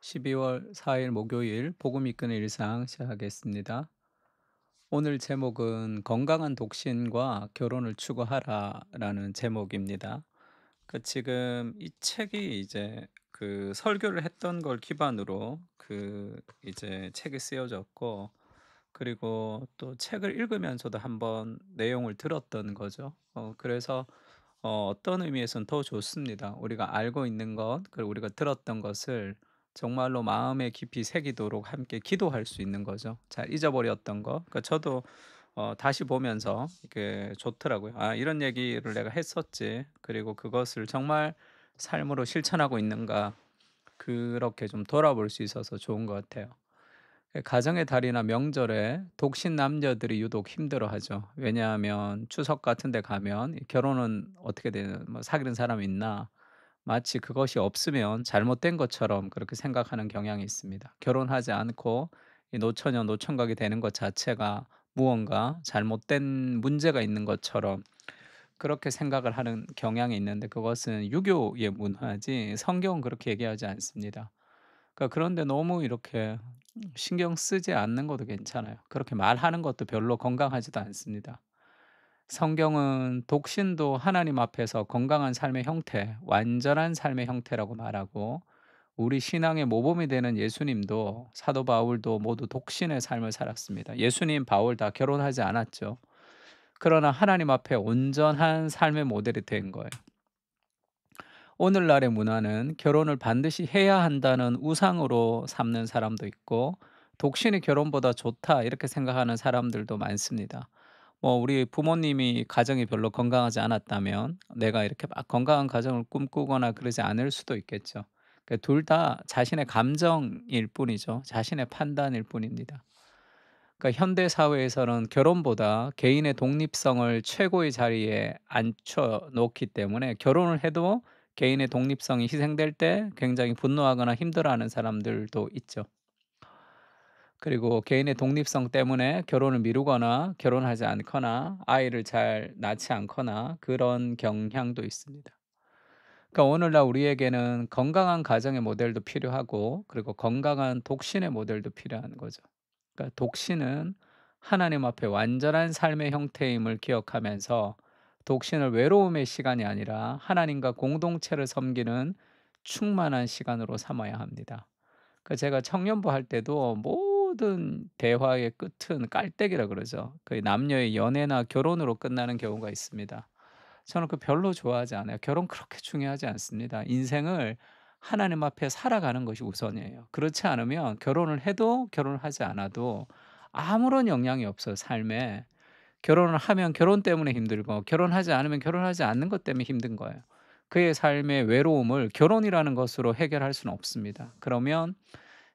12월 4일 목요일 복음 이끄는 일상 시작하겠습니다. 오늘 제목은 건강한 독신과 결혼을 추구하라라는 제목입니다. 지금 이 책이 이제 설교를 했던 걸 기반으로 이제 책이 쓰여졌고, 그리고 또 책을 읽으면서도 한번 내용을 들었던 거죠. 그래서 어떤 의미에서는 더 좋습니다. 우리가 알고 있는 것, 그리고 우리가 들었던 것을 정말로 마음에 깊이 새기도록 함께 기도할 수 있는 거죠. 잘 잊어버렸던 거. 저도 다시 보면서 이게 좋더라고요. '아, 이런 얘기를 내가 했었지. 그리고 그것을 정말 삶으로 실천하고 있는가.' 그렇게 좀 돌아볼 수 있어서 좋은 것 같아요. 가정의 달이나 명절에 독신 남녀들이 유독 힘들어하죠. 왜냐하면 추석 같은 데 가면 이 결혼은 어떻게 되는, 뭐 사귀는 사람이 있나, 마치 그것이 없으면 잘못된 것처럼 그렇게 생각하는 경향이 있습니다. 결혼하지 않고 이 노처녀 노총각이 되는 것 자체가 무언가 잘못된 문제가 있는 것처럼 그렇게 생각을 하는 경향이 있는데, 그것은 유교의 문화지 성경은 그렇게 얘기하지 않습니다. 그런데 너무 이렇게 신경 쓰지 않는 것도 괜찮아요. 그렇게 말하는 것도 별로 건강하지도 않습니다. 성경은 독신도 하나님 앞에서 건강한 삶의 형태, 완전한 삶의 형태라고 말하고, 우리 신앙의 모범이 되는 예수님도, 사도 바울도 모두 독신의 삶을 살았습니다. 예수님, 바울 다 결혼하지 않았죠. 그러나 하나님 앞에 온전한 삶의 모델이 된 거예요. 오늘날의 문화는 결혼을 반드시 해야 한다는 우상으로 삼는 사람도 있고, 독신이 결혼보다 좋다 이렇게 생각하는 사람들도 많습니다. 우리 부모님이 가정이 별로 건강하지 않았다면 내가 이렇게 막 건강한 가정을 꿈꾸거나 그러지 않을 수도 있겠죠. 둘 다 자신의 감정일 뿐이죠. 자신의 판단일 뿐입니다. 현대 사회에서는 결혼보다 개인의 독립성을 최고의 자리에 앉혀 놓기 때문에, 결혼을 해도 개인의 독립성이 희생될 때 굉장히 분노하거나 힘들어하는 사람들도 있죠. 그리고 개인의 독립성 때문에 결혼을 미루거나 결혼하지 않거나 아이를 잘 낳지 않거나 그런 경향도 있습니다. 오늘날 우리에게는 건강한 가정의 모델도 필요하고, 그리고 건강한 독신의 모델도 필요한 거죠. 독신은 하나님 앞에 완전한 삶의 형태임을 기억하면서, 독신을 외로움의 시간이 아니라 하나님과 공동체를 섬기는 충만한 시간으로 삼아야 합니다. 제가 청년부 할 때도 모든 대화의 끝은 깔때기라 그러죠. 남녀의 연애나 결혼으로 끝나는 경우가 있습니다. 저는 별로 좋아하지 않아요. 결혼 그렇게 중요하지 않습니다. 인생을 하나님 앞에 살아가는 것이 우선이에요. 그렇지 않으면 결혼을 해도 결혼을 하지 않아도 아무런 영향이 없어요, 삶에. 결혼을 하면 결혼 때문에 힘들고, 결혼하지 않으면 결혼하지 않는 것 때문에 힘든 거예요. 그의 삶의 외로움을 결혼이라는 것으로 해결할 수는 없습니다. 그러면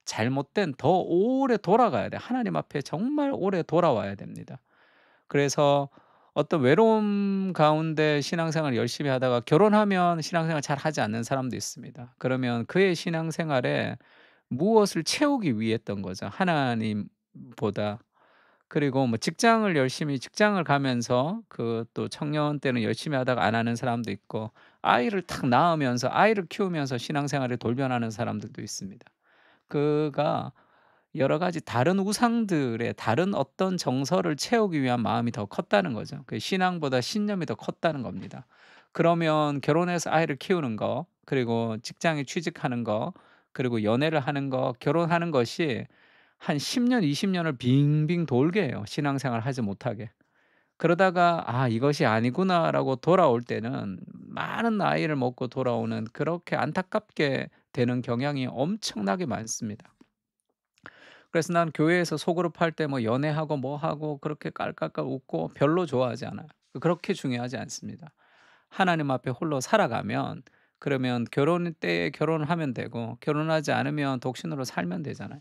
잘못된 더 오래 돌아가야 돼. 하나님 앞에 정말 오래 돌아와야 됩니다. 그래서 어떤 외로움 가운데 신앙생활을 열심히 하다가 결혼하면 신앙생활 잘 하지 않는 사람도 있습니다. 그러면 그의 신앙생활에 무엇을 채우기 위해 했던 거죠, 하나님보다. 그리고 뭐 직장을 열심히 직장을 가면서 또 청년 때는 열심히 하다가 안 하는 사람도 있고, 아이를 탁 낳으면서 아이를 키우면서 신앙생활에 돌변하는 사람들도 있습니다. 그가 여러 가지 다른 우상들의 다른 어떤 정서를 채우기 위한 마음이 더 컸다는 거죠. 신앙보다 신념이 더 컸다는 겁니다. 그러면 결혼해서 아이를 키우는 거, 그리고 직장에 취직하는 거, 그리고 연애를 하는 거, 결혼하는 것이 한 10년 20 년을 빙빙 돌게 해요, 신앙생활 하지 못하게. 그러다가 '아, 이것이 아니구나.'라고 돌아올 때는 많은 나이를 먹고 돌아오는, 그렇게 안타깝게 되는 경향이 엄청나게 많습니다. 그래서 난 교회에서 소그룹 할 때 뭐 연애하고 뭐 하고 그렇게 깔깔깔 웃고 별로 좋아하지 않아요. 그렇게 중요하지 않습니다. 하나님 앞에 홀로 살아가면, 그러면 결혼 때에 결혼을 하면 되고, 결혼하지 않으면 독신으로 살면 되잖아요.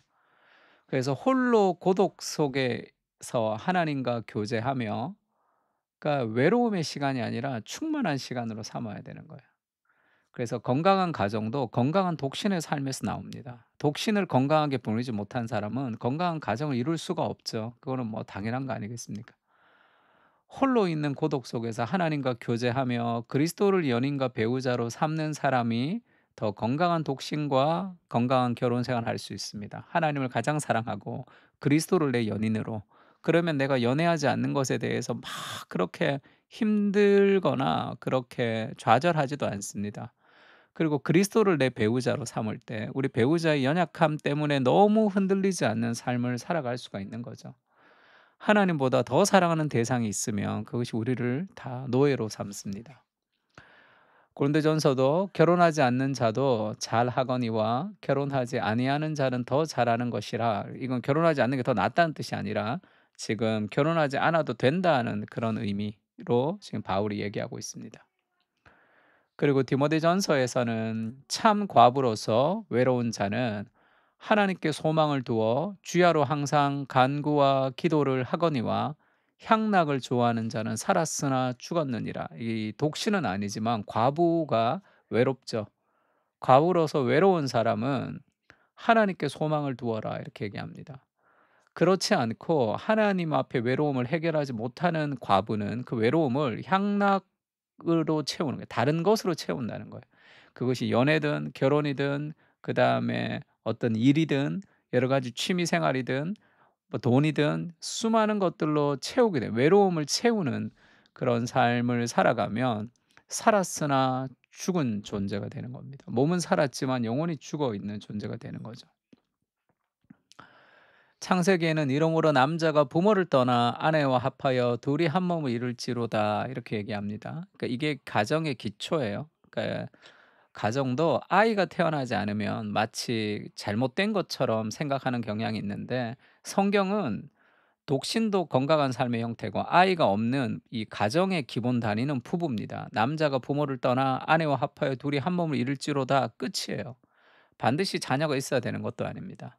그래서 홀로 고독 속에서 하나님과 교제하며, 외로움의 시간이 아니라 충만한 시간으로 삼아야 되는 거예요. 그래서 건강한 가정도 건강한 독신의 삶에서 나옵니다. 독신을 건강하게 보내지 못한 사람은 건강한 가정을 이룰 수가 없죠. 그거는 뭐 당연한 거 아니겠습니까? 홀로 있는 고독 속에서 하나님과 교제하며 그리스도를 연인과 배우자로 삼는 사람이 더 건강한 독신과 건강한 결혼 생활을 할 수 있습니다. 하나님을 가장 사랑하고 그리스도를 내 연인으로, 그러면 내가 연애하지 않는 것에 대해서 막 그렇게 힘들거나 그렇게 좌절하지도 않습니다. 그리고 그리스도를 내 배우자로 삼을 때 우리 배우자의 연약함 때문에 너무 흔들리지 않는 삶을 살아갈 수가 있는 거죠. 하나님보다 더 사랑하는 대상이 있으면 그것이 우리를 다 노예로 삼습니다. 고린도전서도 결혼하지 않는 자도 잘하거니와 결혼하지 아니하는 자는 더 잘하는 것이라, 이건 결혼하지 않는 게 더 낫다는 뜻이 아니라 지금 결혼하지 않아도 된다는 그런 의미로 지금 바울이 얘기하고 있습니다. 그리고 디모데전서에서는 참 과부로서 외로운 자는 하나님께 소망을 두어 주야로 항상 간구와 기도를 하거니와 향락을 좋아하는 자는 살았으나 죽었느니라. 이 독신은 아니지만 과부가 외롭죠. 과부로서 외로운 사람은 하나님께 소망을 두어라 이렇게 얘기합니다. 그렇지 않고 하나님 앞에 외로움을 해결하지 못하는 과부는 그 외로움을 향락으로 채우는 거예요. 다른 것으로 채운다는 거예요. 그것이 연애든 결혼이든 그다음에 어떤 일이든 여러 가지 취미 생활이든 뭐 돈이든 수많은 것들로 채우게 돼요. 외로움을 채우는 그런 삶을 살아가면 살았으나 죽은 존재가 되는 겁니다. 몸은 살았지만 영혼이 죽어 있는 존재가 되는 거죠. 창세기에는 이러므로 남자가 부모를 떠나 아내와 합하여 둘이 한 몸을 이룰지로다 이렇게 얘기합니다. 그러니까 이게 가정의 기초예요. 그러니까 가정도 아이가 태어나지 않으면 마치 잘못된 것처럼 생각하는 경향이 있는데, 성경은 독신도 건강한 삶의 형태고 아이가 없는 이 가정의 기본 단위는 부부입니다. 남자가 부모를 떠나 아내와 합하여 둘이 한 몸을 이룰지로다 끝이에요. 반드시 자녀가 있어야 되는 것도 아닙니다.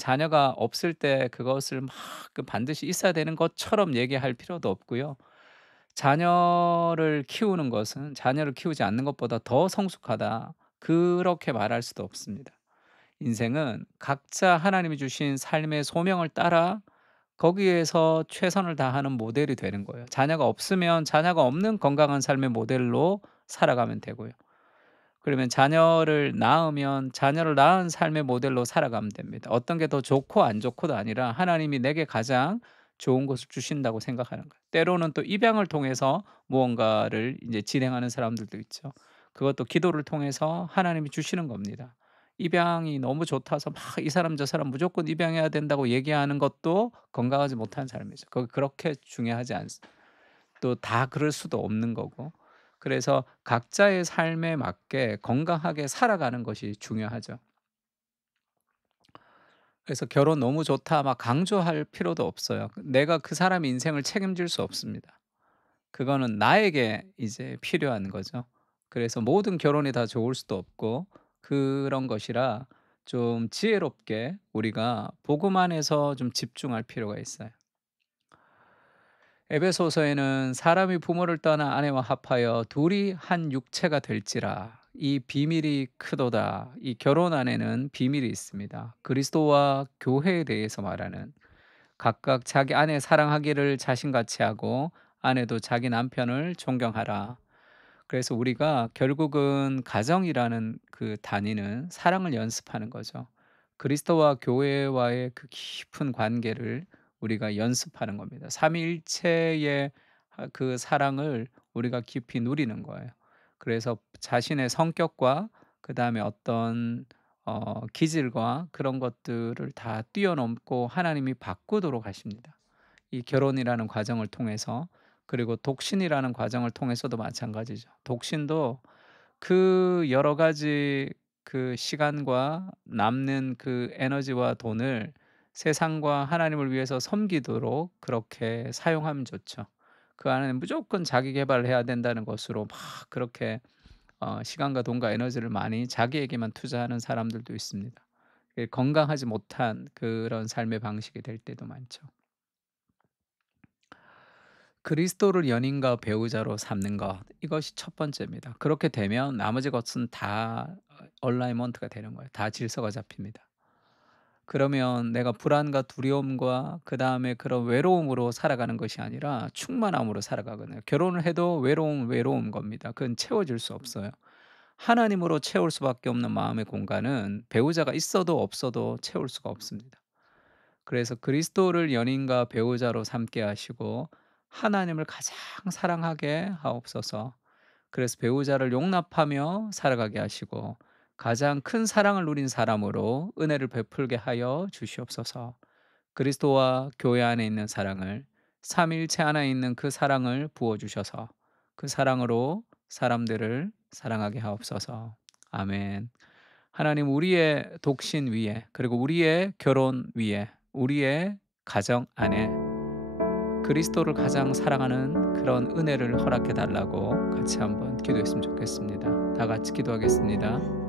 자녀가 없을 때 그것을 막 그 반드시 있어야 되는 것처럼 얘기할 필요도 없고요. 자녀를 키우지 않는 것보다 더 성숙하다 그렇게 말할 수도 없습니다. 인생은 각자 하나님이 주신 삶의 소명을 따라 거기에서 최선을 다하는 모델이 되는 거예요. 자녀가 없으면 자녀가 없는 건강한 삶의 모델로 살아가면 되고요. 그러면 자녀를 낳으면 자녀를 낳은 삶의 모델로 살아가면 됩니다. 어떤 게 더 좋고 안 좋고도 아니라 하나님이 내게 가장 좋은 것을 주신다고 생각하는 거예요. 때로는 또 입양을 통해서 무언가를 이제 진행하는 사람들도 있죠. 그것도 기도를 통해서 하나님이 주시는 겁니다. 입양이 너무 좋다서 막 이 사람 저 사람 무조건 입양해야 된다고 얘기하는 것도 건강하지 못한 삶이죠. 그렇게 중요하지 않습니다. 또 다 그럴 수도 없는 거고. 그래서 각자의 삶에 맞게 건강하게 살아가는 것이 중요하죠. 그래서 "결혼 너무 좋다." 막 강조할 필요도 없어요. 내가 그 사람의 인생을 책임질 수 없습니다. 그거는 나에게 이제 필요한 거죠. 그래서 모든 결혼이 다 좋을 수도 없고 그런 것이라 좀 지혜롭게 우리가 복음 안에서 좀 집중할 필요가 있어요. 에베소서에는 사람이 부모를 떠나 아내와 합하여 둘이 한 육체가 될지라 이 비밀이 크도다. 이 결혼 안에는 비밀이 있습니다. 그리스도와 교회에 대해서 말하는, 각각 자기 아내 사랑하기를 자신같이 하고 아내도 자기 남편을 존경하라. 그래서 우리가 결국은 가정이라는 그 단위는 사랑을 연습하는 거죠. 그리스도와 교회와의 그 깊은 관계를 우리가 연습하는 겁니다. 삼위일체의 그 사랑을 우리가 깊이 누리는 거예요. 그래서 자신의 성격과 그다음에 어떤 기질과 그런 것들을 다 뛰어넘고 하나님이 바꾸도록 하십니다. 이 결혼이라는 과정을 통해서, 그리고 독신이라는 과정을 통해서도 마찬가지죠. 독신도 그 여러 가지 그 시간과 남는 그 에너지와 돈을 세상과 하나님을 위해서 섬기도록 그렇게 사용하면 좋죠. 그 안에는 무조건 자기 계발을 해야 된다는 것으로 막 그렇게 시간과 돈과 에너지를 많이 자기에게만 투자하는 사람들도 있습니다. 건강하지 못한 그런 삶의 방식이 될 때도 많죠. 그리스도를 연인과 배우자로 삼는 것, 이것이 첫 번째입니다. 그렇게 되면 나머지 것은 다 얼라이먼트가 되는 거예요. 다 질서가 잡힙니다. 그러면 내가 불안과 두려움과 그다음에 그런 외로움으로 살아가는 것이 아니라 충만함으로 살아가거든요. 결혼을 해도 외로움, 외로운 겁니다. 그건 채워질 수 없어요. 하나님으로 채울 수밖에 없는 마음의 공간은 배우자가 있어도 없어도 채울 수가 없습니다. 그래서 그리스도를 연인과 배우자로 삼게 하시고 하나님을 가장 사랑하게 하옵소서. 그래서 배우자를 용납하며 살아가게 하시고 가장 큰 사랑을 누린 사람으로 은혜를 베풀게 하여 주시옵소서. 그리스도와 교회 안에 있는 사랑을, 삼위일체 안에 있는 그 사랑을 부어 주셔서 그 사랑으로 사람들을 사랑하게 하옵소서. 아멘. 하나님, 우리의 독신 위에, 그리고 우리의 결혼 위에, 우리의 가정 안에 그리스도를 가장 사랑하는 그런 은혜를 허락해 달라고 같이 한번 기도했으면 좋겠습니다. 다 같이 기도하겠습니다.